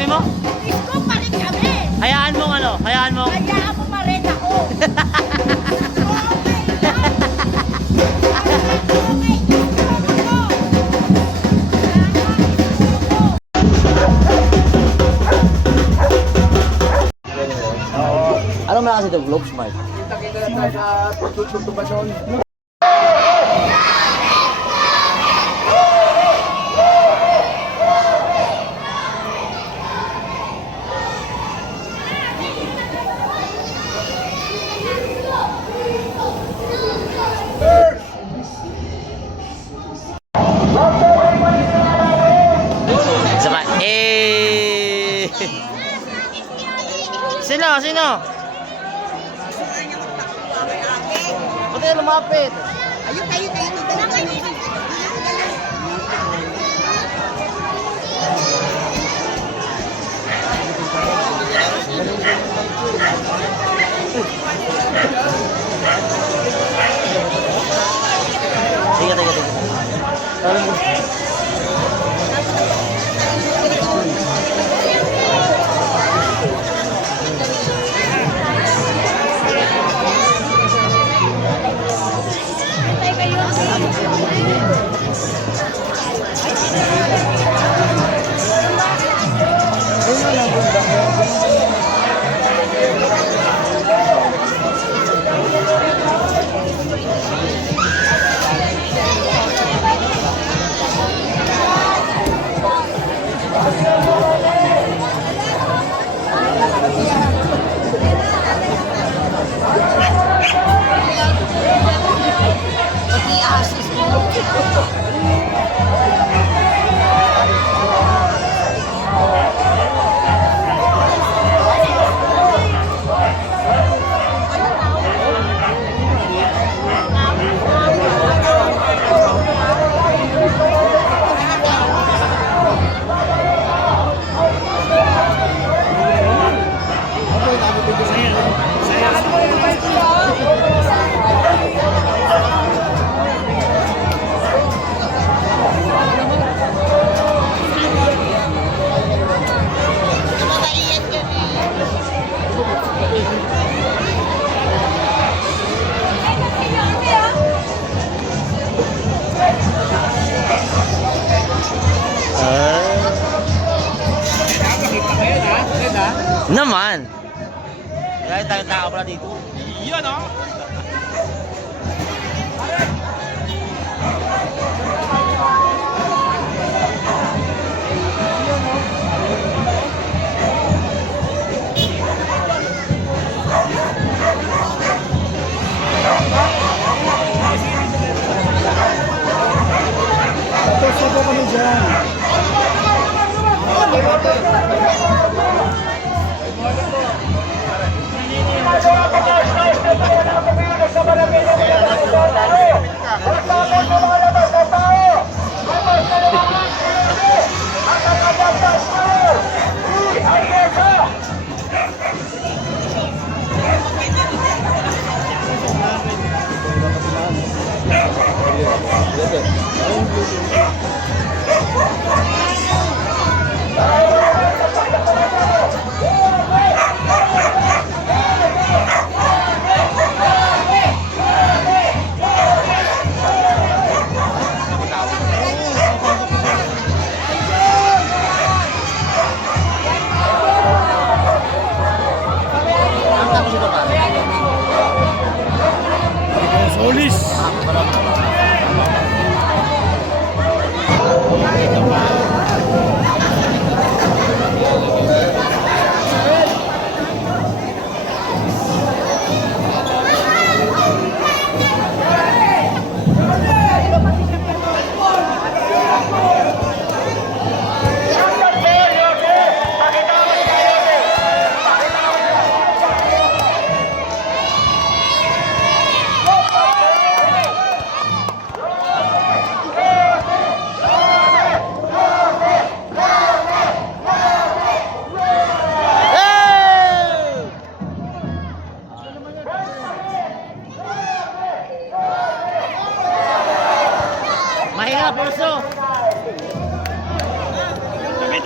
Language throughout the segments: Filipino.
sabi mo? Isko pa rin kami. Hayaan mo ano? Hayaan mo. Hayaan mo pa rin ako. Ano malakas ito? Globe Smart? Kita-kita na tayo sa pagtutupasyon. Sama. Eh. Sino? Sino? Pati lumapit. Ayun, ayun, ayun. Tiga, tiga, tiga. Tolong. Naman. Kaya tayo tao pala dito. Iyan o. Tapos na kami dyan.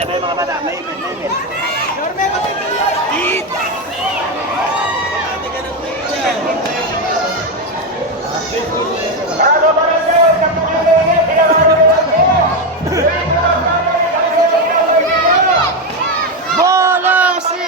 tayo mga bata. May. Bolang si!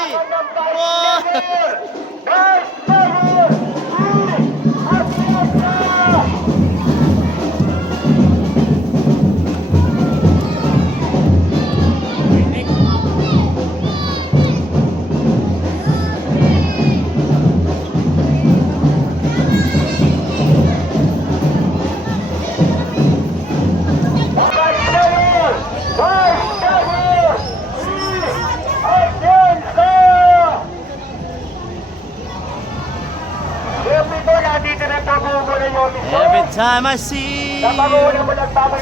Every time I see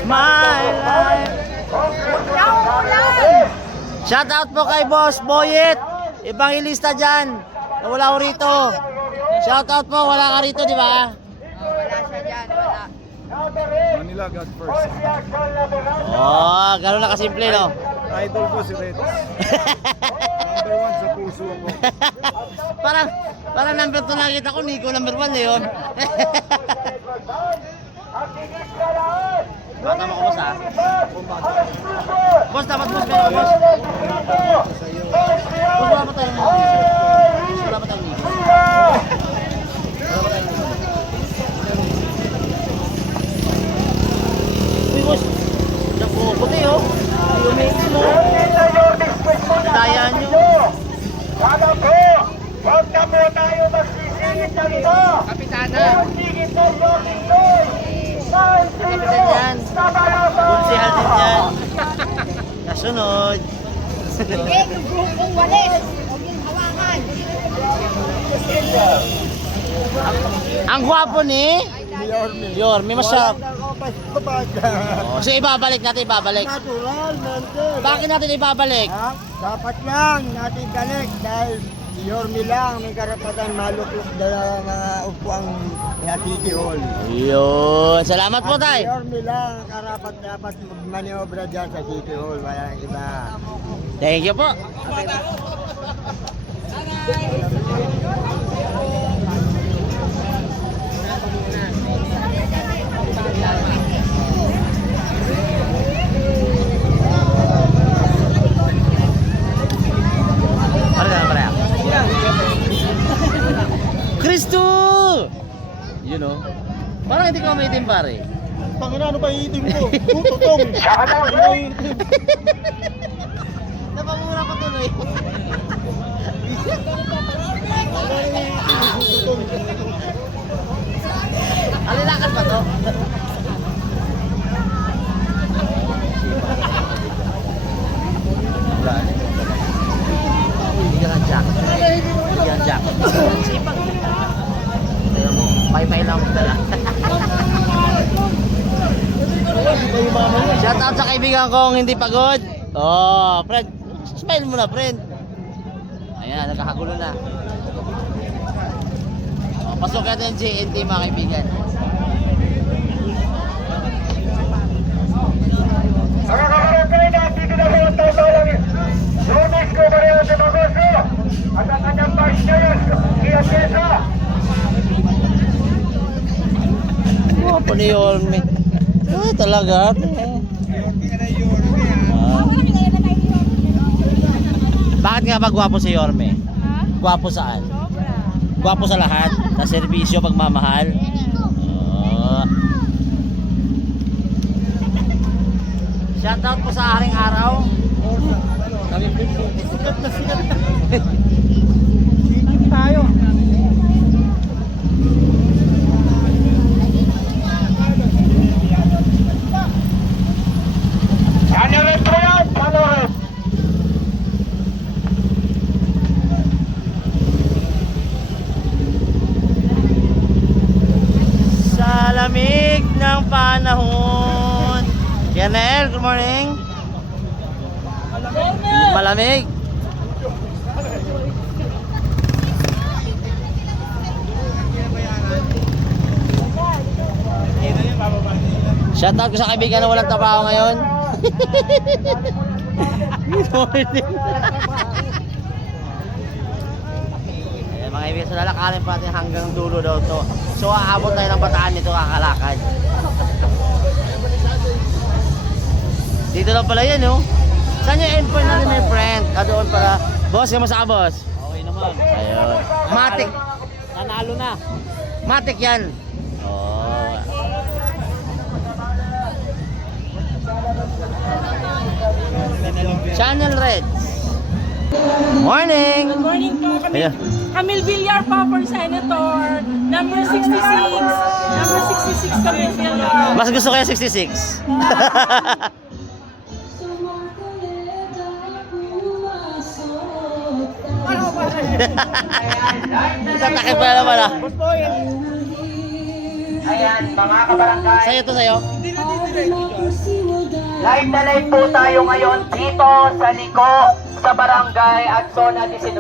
my life. Shout out po kay Boss Boyet. Ibangilista dyan. Wala ko rito. Shout out po. Wala ka rito, di ba? Wala siya dyan, wala. Manila God first. Oh, gano'n na kasimple, no? Idol ko si Red. Number 1 sa puso ko. parang number 2 nakita ko. Nico number 1 eh, yun. Bata mo ko, boss, ha? Boss, dapat boss meron, boss. Boss, wala pa tayo ng Nico. Wala pa tayo ng Nico. Uy, boss. Napuputi, oh. Lumingin mo. Daya nyo. Huwag na po tayo magsisingit ng ito! Kapitana. Magsisingit ng York-Indoy! Kapitan yan. Kunsihal din yan. Nasunod. Sige, yung grupong walis. Huwag yung hawakan. Ang gwapo ni Yorme, masyap. Oh, so ibabalik natin, ibabalik. Natural, mental. Bakit natin ibabalik? Ha? Dapat lang natin balik dahil Yorme lang may karapatan maluklok na mga upuang City Hall. Yun. Salamat po, tay. Yorme lang karapat dapat magmaniobra dyan sa City Hall. Walang iba. Thank you po. Kristo! You know? Parang hindi ko maitim, pare. Pangina, ano ba iitim ko? Tututong! Napamura ko tuloy. Alilakan ba to? Bigyan ng jack. Bigyan ng jack. Sipag. Ayaw mo, pay-pay lang mo dala. Shout out sa kaibigan kong hindi pagod. Oh, friend. Smile mo na, friend. Ayan, nagkakagulo na. Oh, pasok natin yung JNT, mga kaibigan. Mga kabarangay, dito na po ang tawag. Lumis ko Mario de Magoso at ang kanyang vice chair, Kia Tesa. Oh, pa ni Yorme. Ah, talaga. Bakit nga ba gwapo si Yorme? Gwapo saan? Gwapo sa lahat? Sa serbisyo, pagmamahal? Oh. Shoutout po sa Haring Araw. Sikat na sikat. Tayo. Ano rin po yan? Ano rin? Sa lamig ng panahon. Yanel, good morning. Malamig. Shoutout ko sa kaibigan na walang trabaho ngayon. Good morning. Ayan mga ibig, so lalakarin pa natin hanggang dulo daw to. So aabot tayo ng Bataan nito kakalakad. Dito lang pala yan, no? Saan yung endpoint natin, my friend? Doon pala. Boss, kamusta ka, boss? Okay naman. Ayun. Matik. Nanalo na. Matik yan. Oh. Channel Red. Morning. Good morning po. Ayan. Camille Villar po for Senator. Number 66. Number 66 Camille Villar. Mas gusto ko yung 66. Tatakip pa naman ah. Ayan, mga kabarangay. Sa'yo to sa'yo. Live na live po tayo ngayon dito sa Liko, sa Barangay at Zona 19.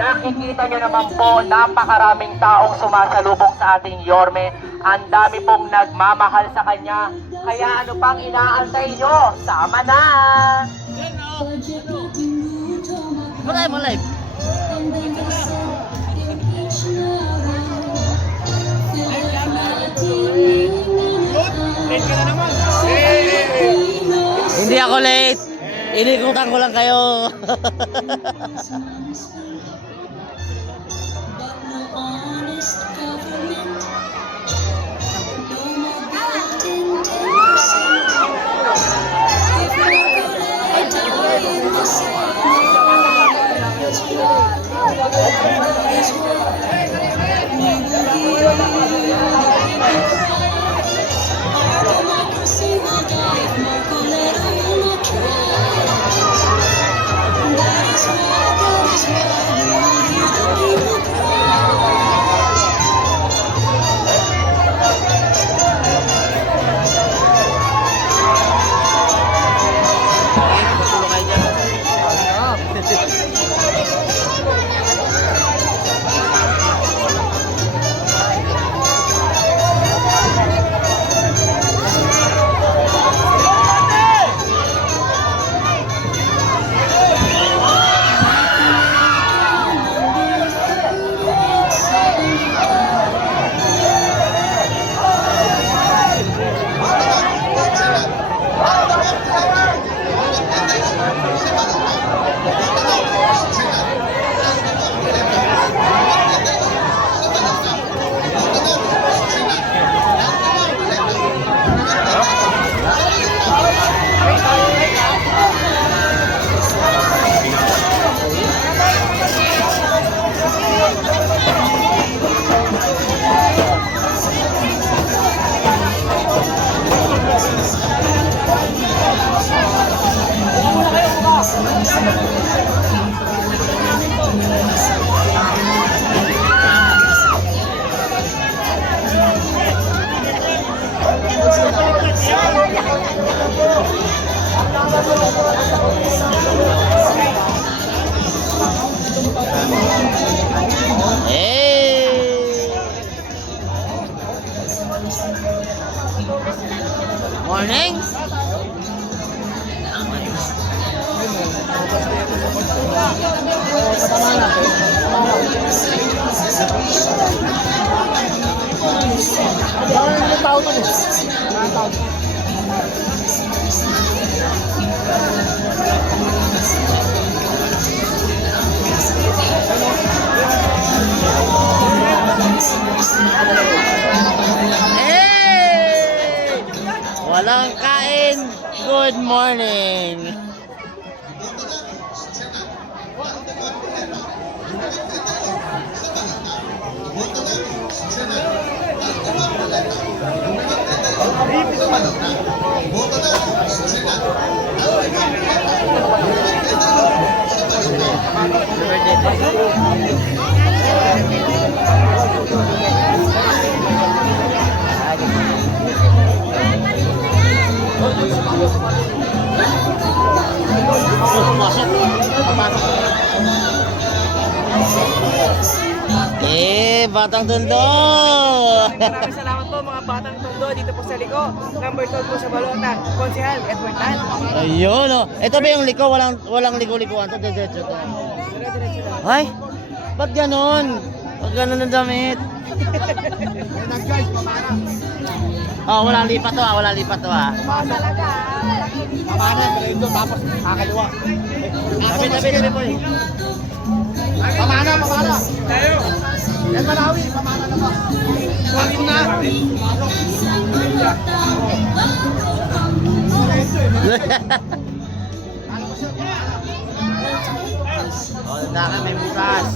Nakikita nyo naman po, napakaraming taong sumasalubong sa ating Yorme. Ang dami pong nagmamahal sa kanya. Kaya ano pang inaantay nyo? Sama na! Malay mo live. Hindi ako late. Inikutan ko lang kayo. Morning. Hey! Walang kain. Good morning. Batang Tondo! Maraming salamat po mga batang Tondo. Mundo, dito po sa Liko. Number 12 po sa Balota. Konsehal, Edward Tan. Ayun, oh. Ito ba yung liko? Walang liko-likuan to, diretso to. Dire-diretso lang. Ay, ba't ganon? Ba't ganon ang damit? Oh, walang lipat to, walang lipat to, ah. Talaga. Pamana, diretso, tapos kakaliwa. Tabi po eh. Pamana. Tayo. Yan Malawi, pamana na ba? Bakit na? Oh, naka may bukas.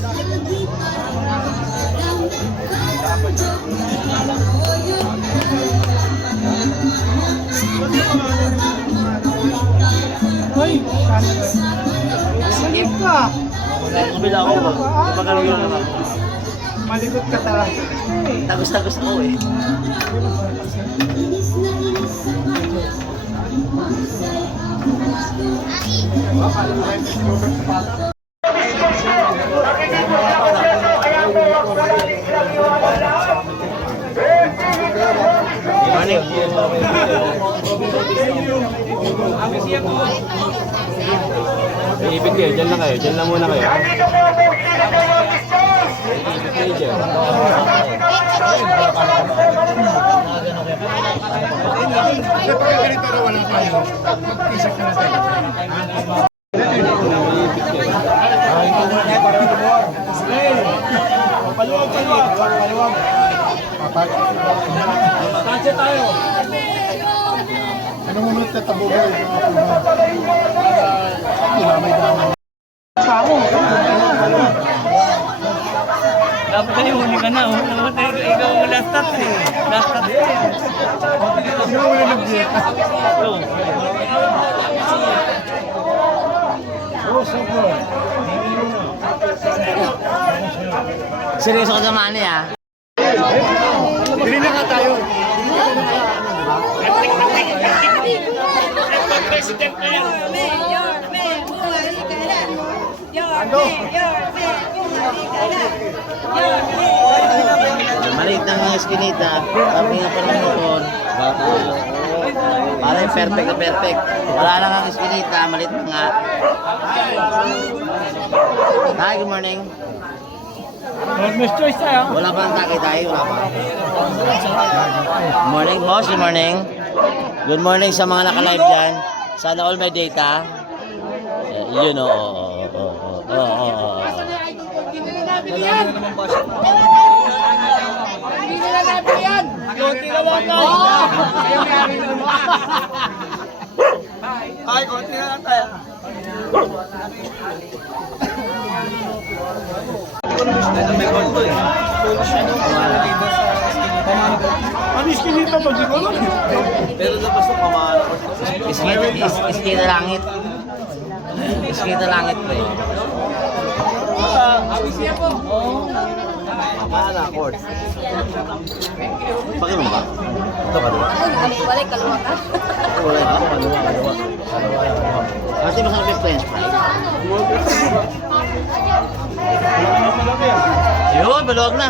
Sakit ka. Kabila ako. Pagkalagyan naman. Malikot ka talaga. Tagos ako eh. Morning. Ibig kayo, dyan lang kayo. Dyan lang muna kayo. Ano mo muna tatabugan? Dapat kayo huli ka na. Ikaw ang last stop eh. Last stop eh. Sino mo na nag-dieta? Oh, so good. Seryoso ka sa money, ah. Bili na nga tayo. Maliit ng eskinita. Sabi nga pa ng motor. Parang perfect na perfect. Wala lang ang eskinita. Maliit na nga. Hi, good morning. Miss Choice tayo. Wala pa ang takay tayo. Wala pa. Morning, boss. Good morning. Good morning sa mga naka-live dyan. Sana all may data. Yun, Ay, konti na lang tayo. Ano iskinita pa? Di ko alam. Iskita langit. Iskita langit, pre. Mapala, court. Bakit mo ba? Ito ka, diba? Balik, kaluwa ka. Wala ito, kaliwa. Kasi masarap yung french fries. Yun, baluwag na.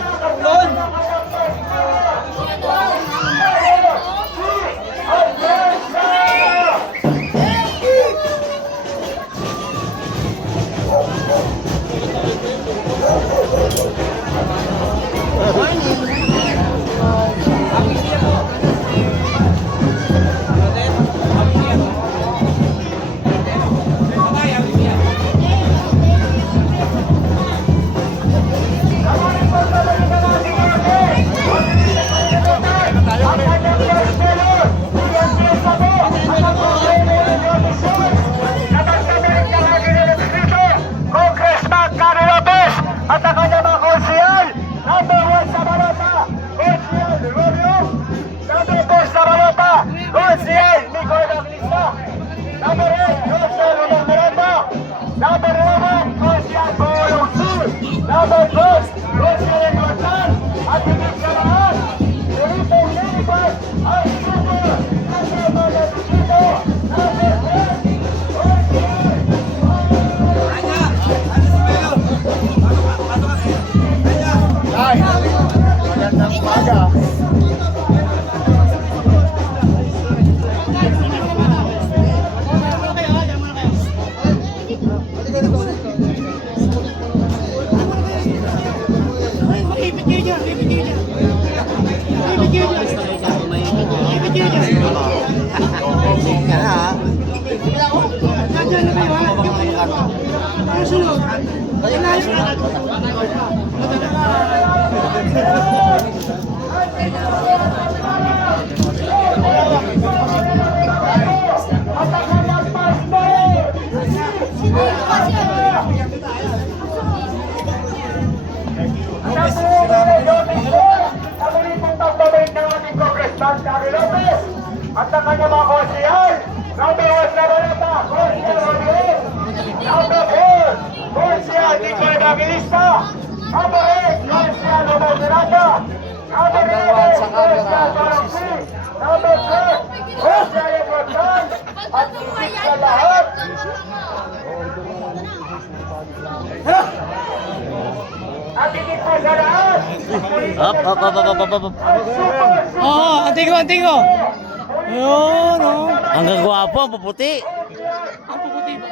At ang kanyang mga konsihal, number 1 na balata, konsihal Rodriguez, number 4, konsihal Tito Evangelista, number 8, konsihal Romel Miranda, number 11, konsihal Barangsi, number 12, konsihal Evangelista, at higit sa lahat, at higit sa lahat, Up. Oo, antigo. Ayun, oh. Hanggang gwapo, ang puputi. Ang puputi ba?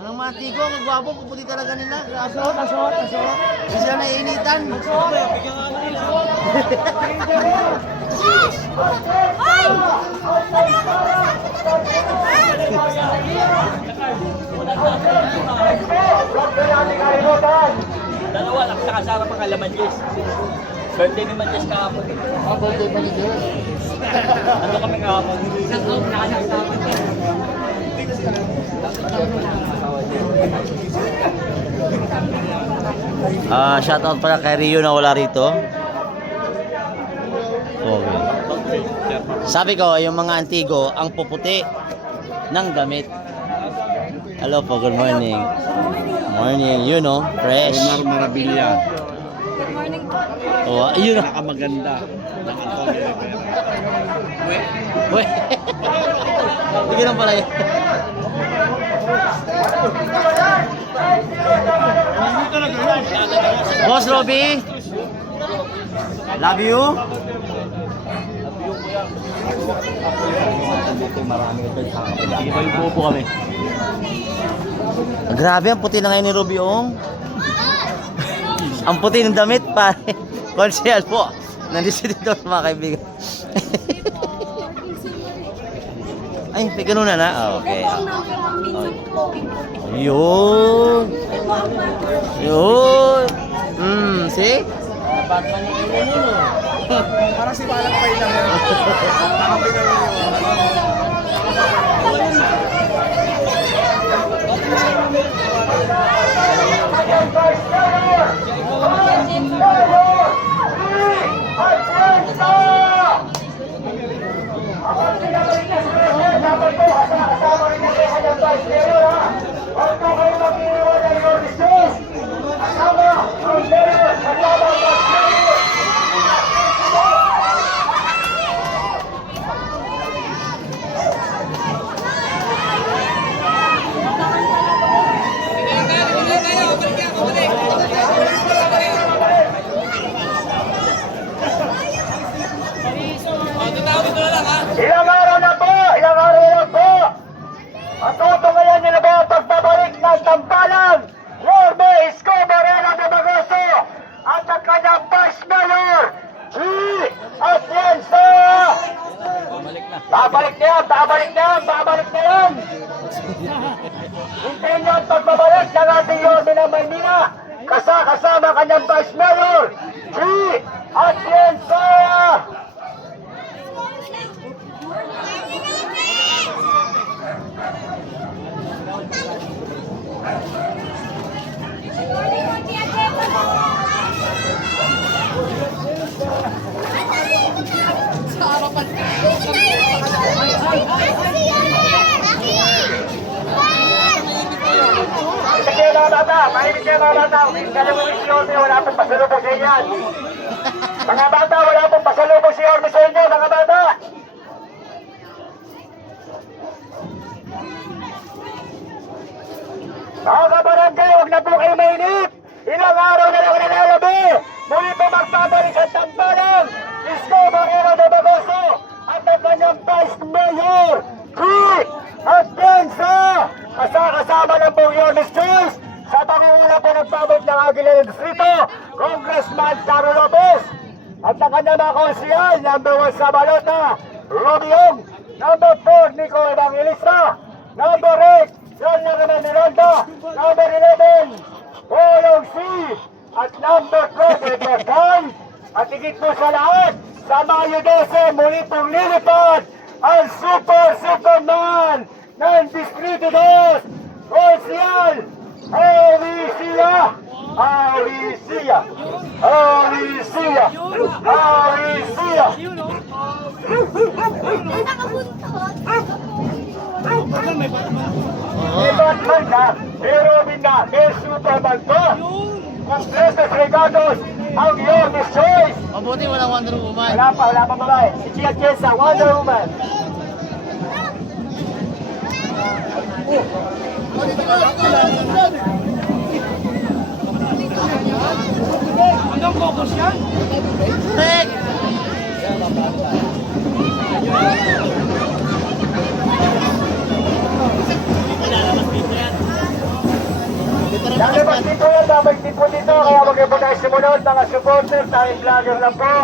Anong mga tigo, ang gwapo, puputi talaga nila. Asot. Hindi sila naiinitan. Dalawa, nakasara pa kala Manjes. Birthday ni Manjes kahapon. Birthday pa ni Diyos. Ano kami kahapon? Isang out na kasama. Shoutout pala kay Rio na wala rito. Okay. Sabi ko, yung mga antigo, ang puputi ng damit. Hello po, good morning. Morning, you know, fresh. Marabilia. Oh, yun. Nakamaganda ng Antonio Rivera. Uy. Hindi lang pala yun. Boss Robby, love you. Sige pa yung po kami. Grabe, ang puti na ngayon ni Robby Ong. Ang puti ng damit, pare. Konsehal po. Nandito dito mga kaibigan. Ay, may ganun na. Okay. Yun. See? Batman yung inuno. Parang si Balang pa ilang yun. Parang Ilang araw na po! Matutungayan niyo na ba ang pagbabalik ng tampalan? Yorme Isko Moreno de Magoso at ang kanyang Vice Mayor, G. Atienza! Babalik na yan! Hintayin niyo ang pagbabalik ng ating Yorme ng Maynila kasama ang kanyang Vice Mayor, G. Atienza! Mahimik kayo mga bata, wala pong pasalubong sa inyo. Mga bata, wala pong pasalubong si Yorme sa inyo, mga bata. Mga kabarangay, huwag na po kayo mainip. Ilang araw na lang nalalabi. Muli po magpapalik sa tampalan. Isko Moreno de Magoso at ang kanyang Vice Mayor, Quick Atienza. Kasama ng pong Yorme's Choice sa pangunguna po nagpabot ng Aguila del Distrito, Congressman Caro Lopez. At ang kanyang mga konsihal, number 1 sa balota, Robby Ong, Number 4, Nico Evangelista. Number 8, Junior Renan Miranda. Number 11, Boyong C. At number 12, Edward Guy. At higit po sa lahat, sa Mayo 12, muli pong lilipad ang Superman ng Distrito 2, Rosial Aurisia. Aurisia. Aurisia. Aurisia. May Batman na, may Robin na, may Superman pa. Completos regados ang Yorme's Choice. Mabuti walang Wonder Woman. Wala pa babae. Si Chia Kiesa, Wonder Woman. Hanggang focus yan? Tek! Lalabas dito yan, babay tipo dito. Kaya wag po tayo sumunod, mga supporters, tayong vlogger lang po.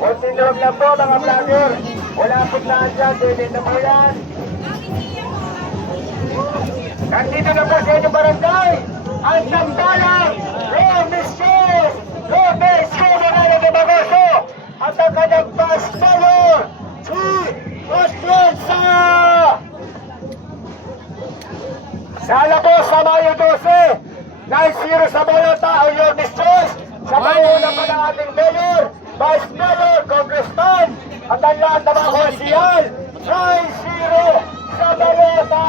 Kunting loob lang po, mga vlogger. Wala po saan dyan, dito na po yan. Nandito na po sa inyong barangay. Ang sambalang Yorme's Choice, Yorme's Kumarala de Bagoso. At ang kanyang past mayor, si Ostranza. Sana po sa Mayo 12, 9-0 sa Balota ang Yorme's Choice. Sa panguna pa ng ating mayor, vice mayor, congressman, at ang lahat ng mga konsihal, 9-0 sa Balota.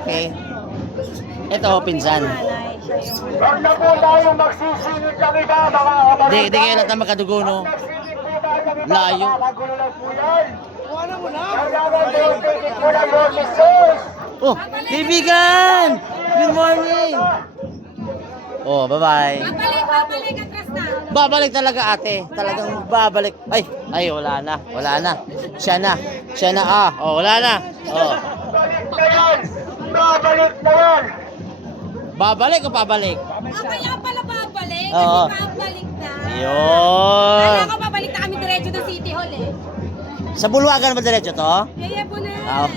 Okay. Ito, pinsan. Huwag na po tayong magsisingit ng iba, mga kabarangay. Di kayo lahat na magkadugo, no? Magsisingit po tayo ng iba, Layo. makakagulo lang po yan. Kailangan po yung ticket po ng Yorme's Choice. Oh, kaibigan! Good morning! Oh, bye-bye. Babalik at rest na. Babalik talaga ate. Talagang babalik. Ay, wala na. Wala na. Siya na. Oh, wala na. Oh. Babalik na yan! Babalik na yan! Babalik o pabalik? Kaya pala babalik. Oo. Kasi babalik na. Yun. Kaya ko babalik na kami diretso ng City Hall eh. Sa Bulwagan ba diretso to? Kaya po na. Oh.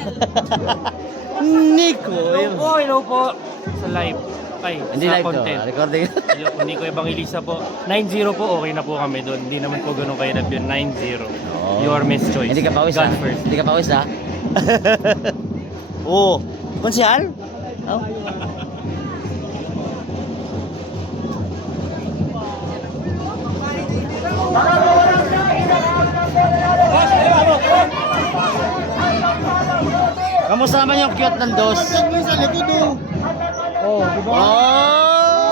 Nico. Hello po. Sa live. Ay, Hindi sa live to. content. Recording. Hello po, Nico Evangelista po. 9-0 po, okay na po kami doon. Hindi naman po ganun kahirap yun. 9-0. Oh. Yorme's Choice. Hindi ka pawis God ha? first. Hindi ka pawis ha? Oh. Konsihal? Oh. Kamusta naman yung cute ng dos? Sa likod oh. Oh, di ba? Oh!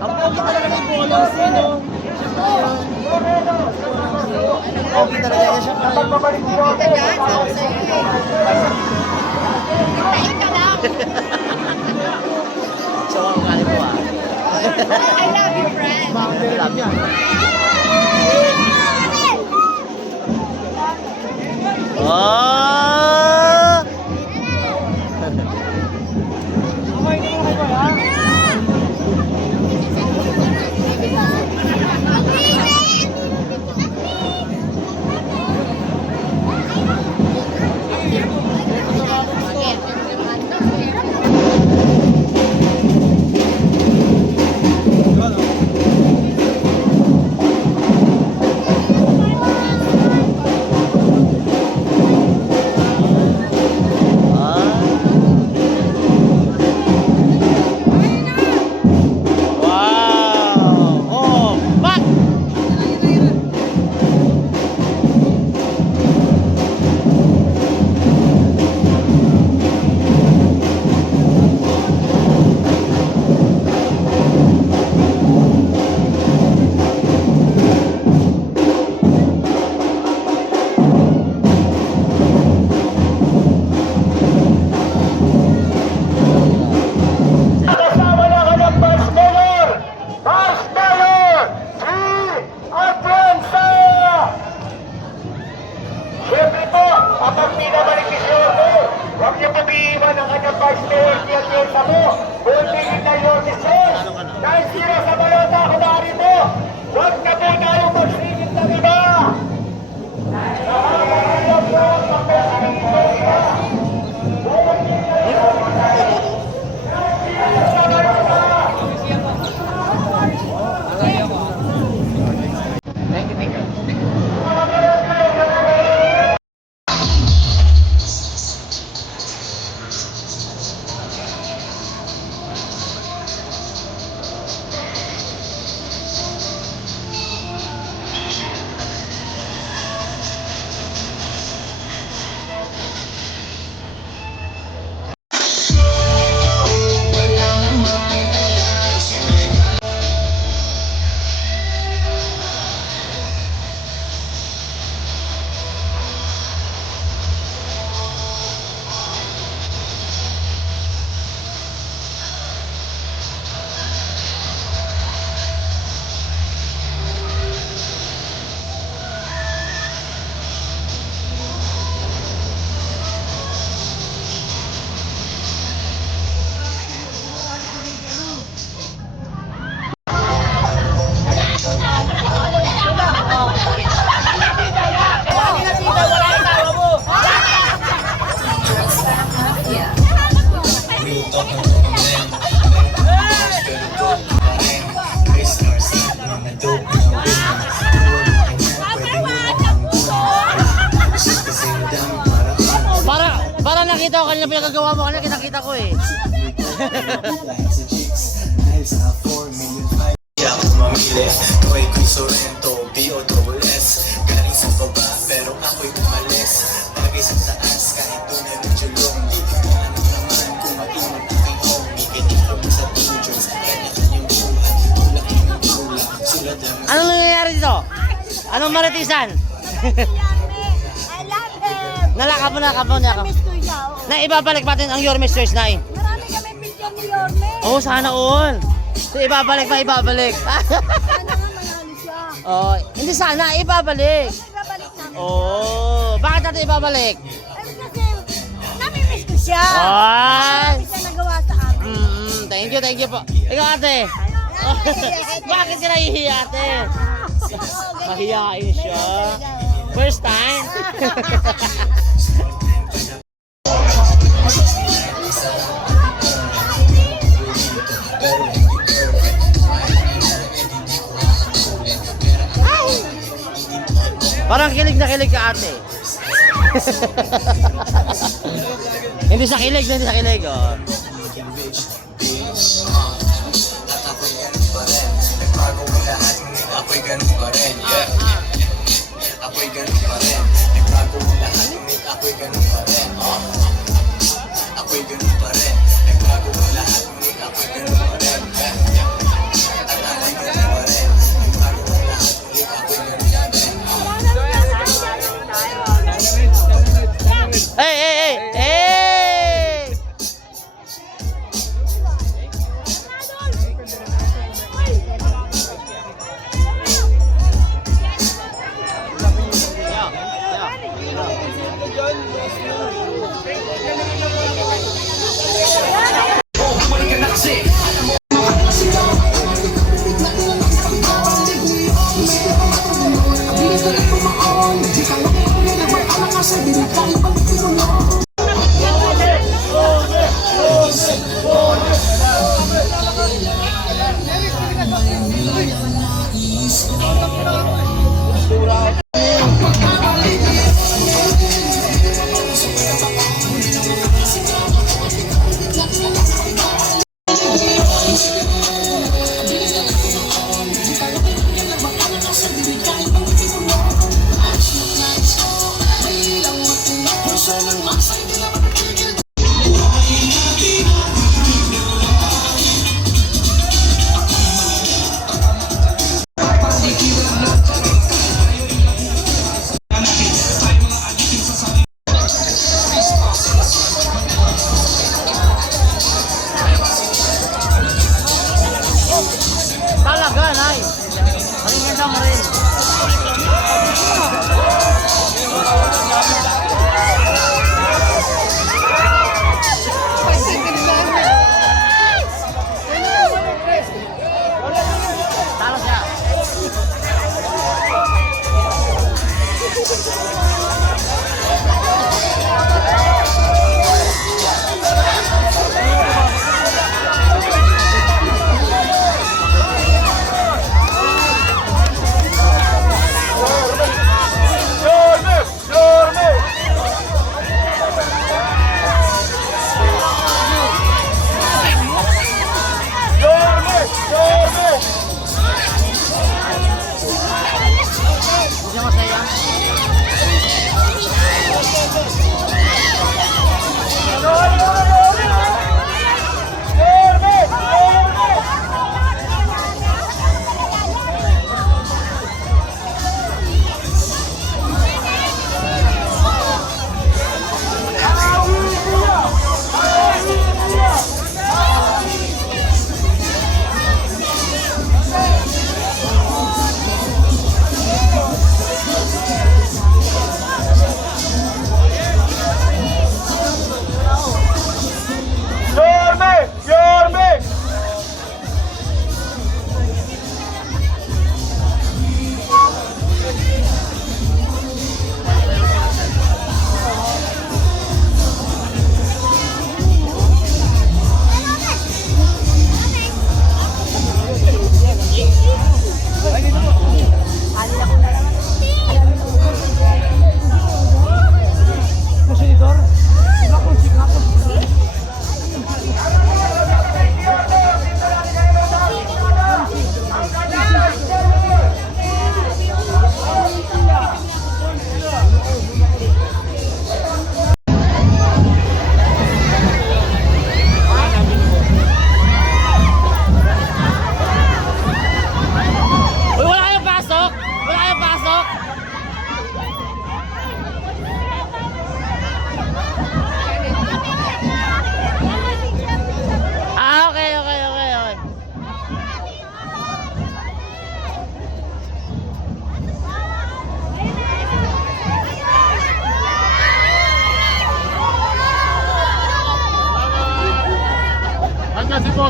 Ang pogi talaga ng Boyong C, no? Pogi talaga yan siya. Hintayin ka lang. So, ang kali mo ah. I love you, friend. Love yan. Oh! nakikita ko kanina pinagagawa mo kanina, kita ko eh. Mamili, tuwa'y Chris Sorrento, B.O.S. Galing sa baba, pero ako'y umalis. Bagay sa taas, kahit doon ay medyo lonely. Ano naman kung maingat aking homie. Ganito mo sa tujos, kanya-kanyang buhay. Tulak yung tula, sulat lang. Anong nangyayari dito? Anong maritisan? I love him. Nalakap mo. Miss ko siya, oo. Na ibabalik natin ang Your Mr. 9. Marami kami picture ni Yorme. Oo, sana all. So, ibabalik. Sana nga manalo siya. Oh, hindi sana, ibabalik. Ibabalik namin. Oh, bakit natin ibabalik? Kasi nami-miss ko siya. Ay! Marami siya nagawa sa amin. Thank you po. Ikaw ate. Bakit ka nahihiya ate? Mahihain siya. First time? Parang kilig na kilig ka ate. Hindi sa kilig, oh. Ako'y ganun pa rin, yeah. Ako'y ganun pa rin. Nagbago ang lahat, ngunit ako'y ganun pa rin. Ako'y ganun pa rin. Nagbago ang lahat, ngunit ako'y ganun pa rin. At ako'y ganun pa rin. Nagbago ang lahat, ngunit ako'y ganun pa rin. Hey!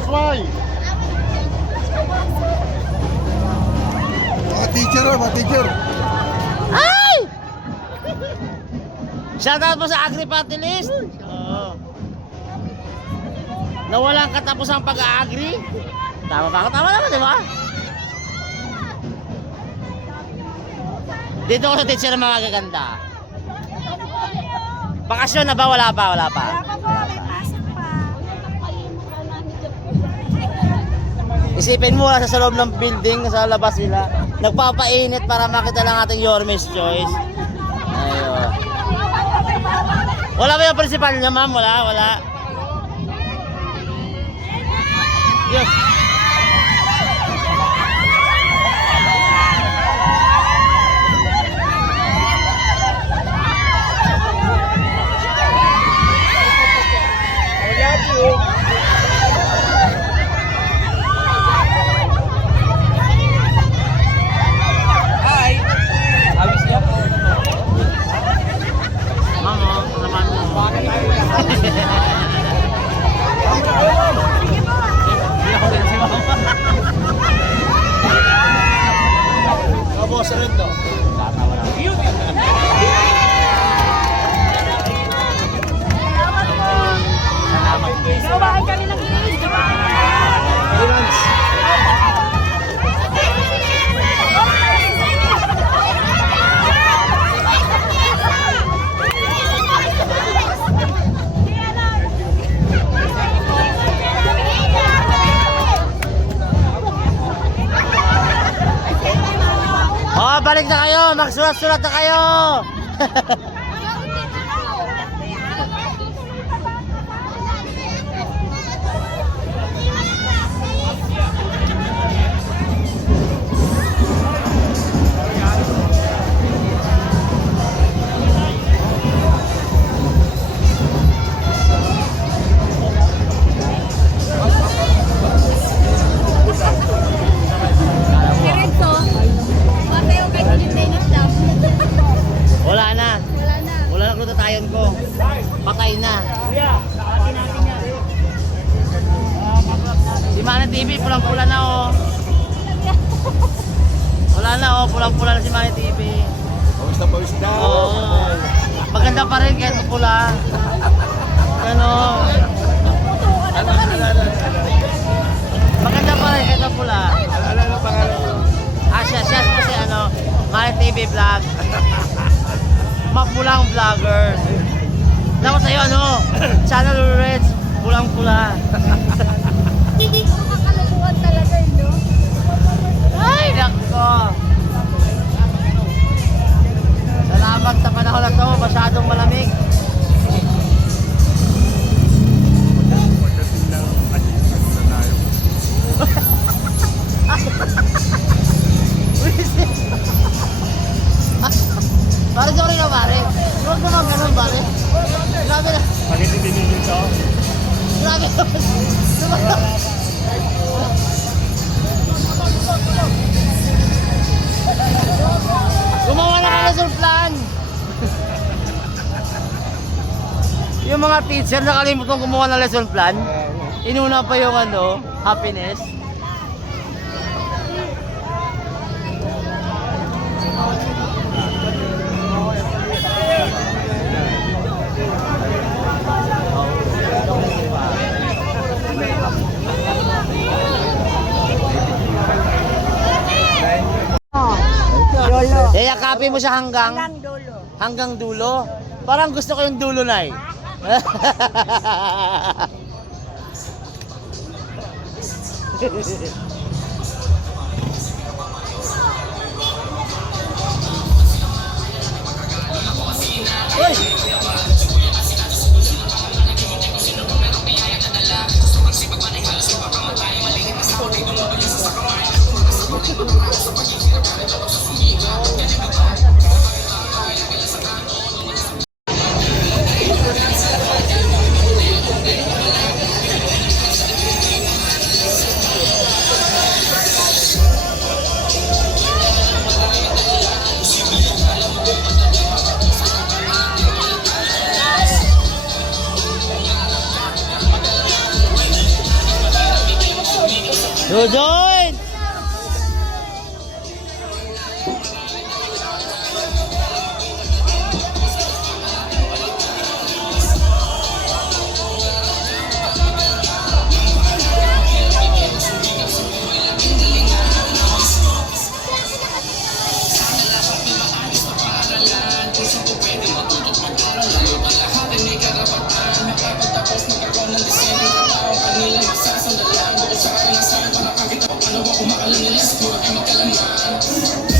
Boss Boy. Mga teacher, mga teacher. Ay! Shoutout mo sa Agri Party List. Oo. Na walang katapusang pag-agri. Tama ba ako? Tama naman, di ba? Dito ko sa teacher ng mga gaganda. Bakasyon na ba? Wala pa, wala pa. Isipin mo, sa loob ng building, sa labas nila, nagpapainit para makita lang ating Yorme's Choice. Ayun. Wala ba yung principal niya, ma'am? Wala, wala. Yun. Ma'am, oh, naman mo. Boss, rin to. Gawain kami ng inis. Oh, balik na kayo. Magsulat-sulat na kayo. Wala na. Wala na glutatayon ko. Patay na. Si Manny TV, pulang-pula na oh. Wala na oh, pulang-pula na si Manny TV. Pawis na. Oo. Maganda pa rin kahit pula. Ano? Maganda pa rin kahit pula. Ano pangalan mo? Siya kasi ano, Manny TV vlog. Mapulang vlogger. Dapat sa'yo ano, channel Reds, pulang-pula. Nakakalukuhan talaga yun, no? Ay, nako. Salamat sa panahon na to, masyadong malamig. Pare, sorry na pare. Huwag naman ganun pare. Grabe na. Bakit hindi dito? Grabe naman. Gumawa na ka lesson plan. Yung mga teacher nakalimutan gumawa ng lesson plan. Inuna pa yung ano, happiness. Yayakapin mo siya hanggang dulo. Parang gusto ko yung dulo na eh. Jojoy! Ano ba kumakalang ilis ko ay magkalaman